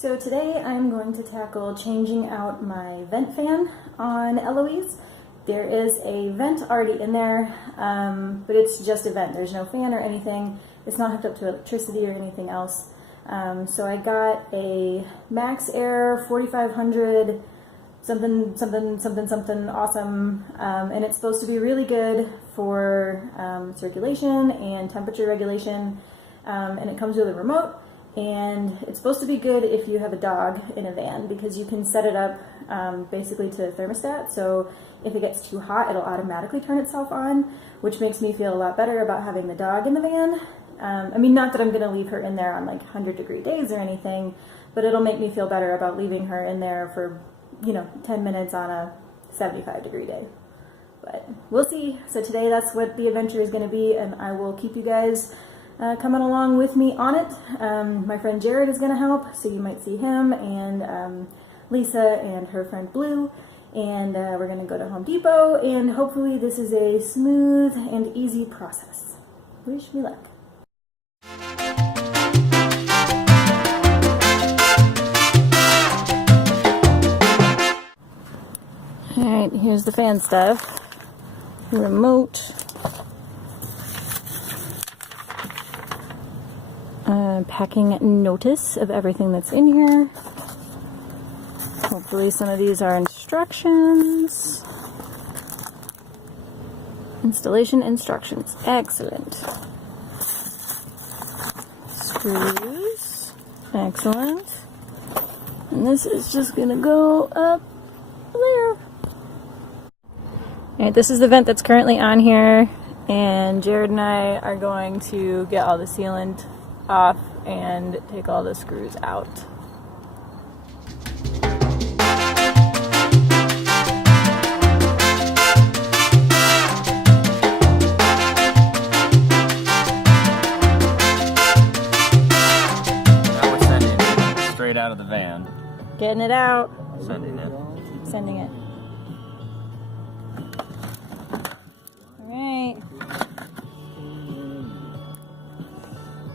So today I'm going to tackle changing out my vent fan on Eloise. There is a vent already in there, but it's just a vent. There's no fan or anything. It's not hooked up to electricity or anything else. So I got a Maxxair 4500 something awesome, and it's supposed to be really good for circulation and temperature regulation, and it comes with a remote. And it's supposed to be good if you have a dog in a van, because you can set it up basically to thermostat, so if it gets too hot it'll automatically turn itself on, which makes me feel a lot better about having the dog in the van. I mean, not that I'm going to leave her in there on like 100-degree days or anything, but it'll make me feel better about leaving her in there for, 10 minutes on a 75-degree day. But we'll see. So today that's what the adventure is going to be, and I will keep you guys coming along with me on it. My friend Jared is going to help, so you might see him, and Lisa and her friend Blue, and we're going to go to Home Depot, and hopefully this is a smooth and easy process. Wish me luck. Alright, here's the fan stuff. Remote. Packing notice of everything that's in here. Hopefully some of these are instructions. Installation instructions. Excellent. Screws. Excellent. And this is just gonna go up there. Alright, this is the vent that's currently on here, and Jared and I are going to get all the sealant off and take all the screws out. Now we're sending it straight out of the van. Getting it out. Sending it. Sending it. Alright.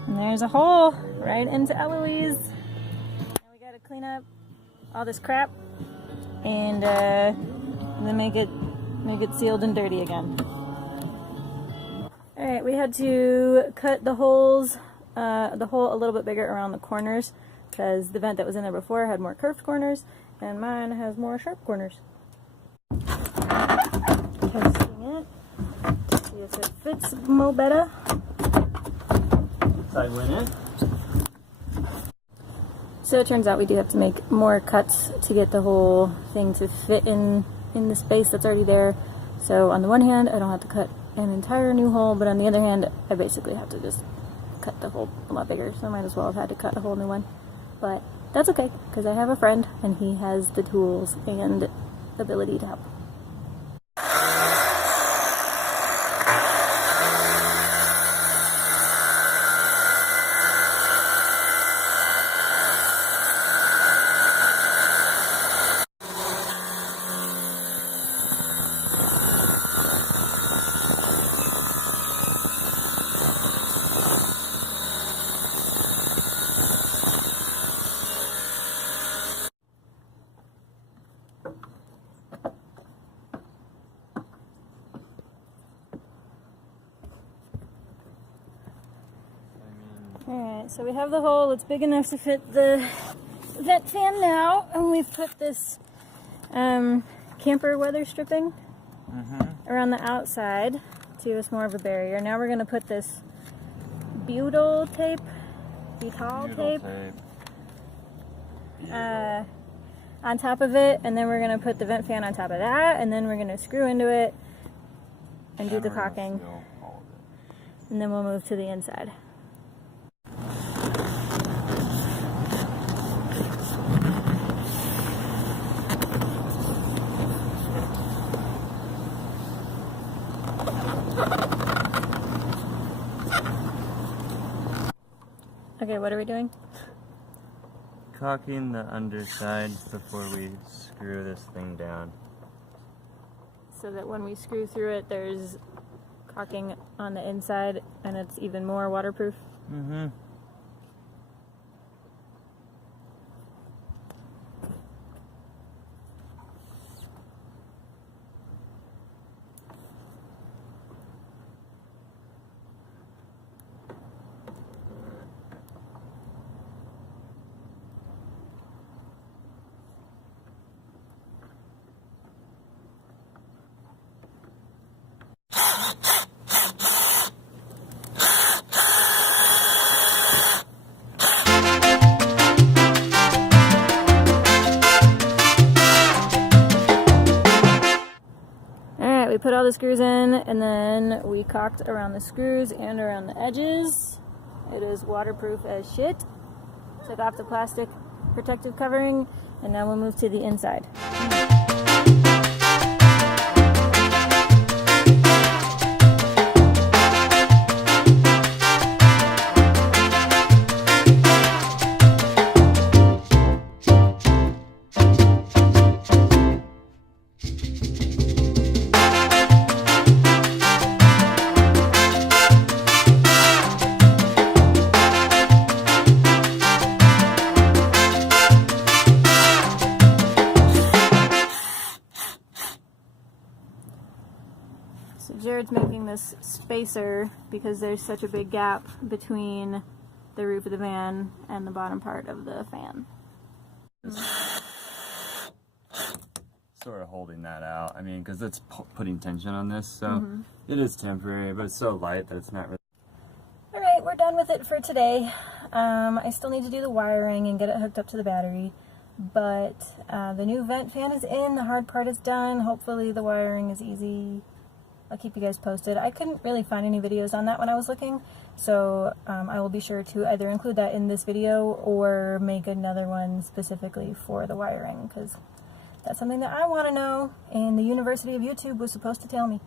And there's a hole right into Eloise. Now we gotta clean up all this crap and then make it sealed and dirty again. Alright, we had to cut the holes, the hole a little bit bigger around the corners, because the vent that was in there before had more curved corners and mine has more sharp corners. Testing it to see if it fits mo better. Side went in. So it turns out we do have to make more cuts to get the whole thing to fit in the space that's already there. So on the one hand, I don't have to cut an entire new hole, but on the other hand, I basically have to just cut the hole a lot bigger, so I might as well have had to cut a whole new one. But that's okay, because I have a friend, and he has the tools and ability to help. Alright, so we have the hole. It's big enough to fit the vent fan now, and we've put this camper weather stripping around the outside to give us more of a barrier. Now we're going to put this butyl tape on top of it, and then we're going to put the vent fan on top of that, and then we're going to screw into it and do the caulking, and then we'll move to the inside. Okay, what are we doing? Caulking the underside before we screw this thing down. So that when we screw through it, there's caulking on the inside and it's even more waterproof. put all the screws in, and then we caulked around the screws and around the edges. It is waterproof as shit. Took off the plastic protective covering, and now we'll move to the inside. So Jared's making this spacer because there's such a big gap between the roof of the van and the bottom part of the fan. Sort of holding that out. I mean, because it's putting tension on this, so it is temporary, but it's so light that it's not really. Alright, we're done with it for today. I still need to do the wiring and get it hooked up to the battery, but the new vent fan is in, the hard part is done. Hopefully the wiring is easy. I'll keep you guys posted. I couldn't really find any videos on that when I was looking, so I will be sure to either include that in this video or make another one specifically for the wiring, because that's something that I want to know, and the University of YouTube was supposed to tell me.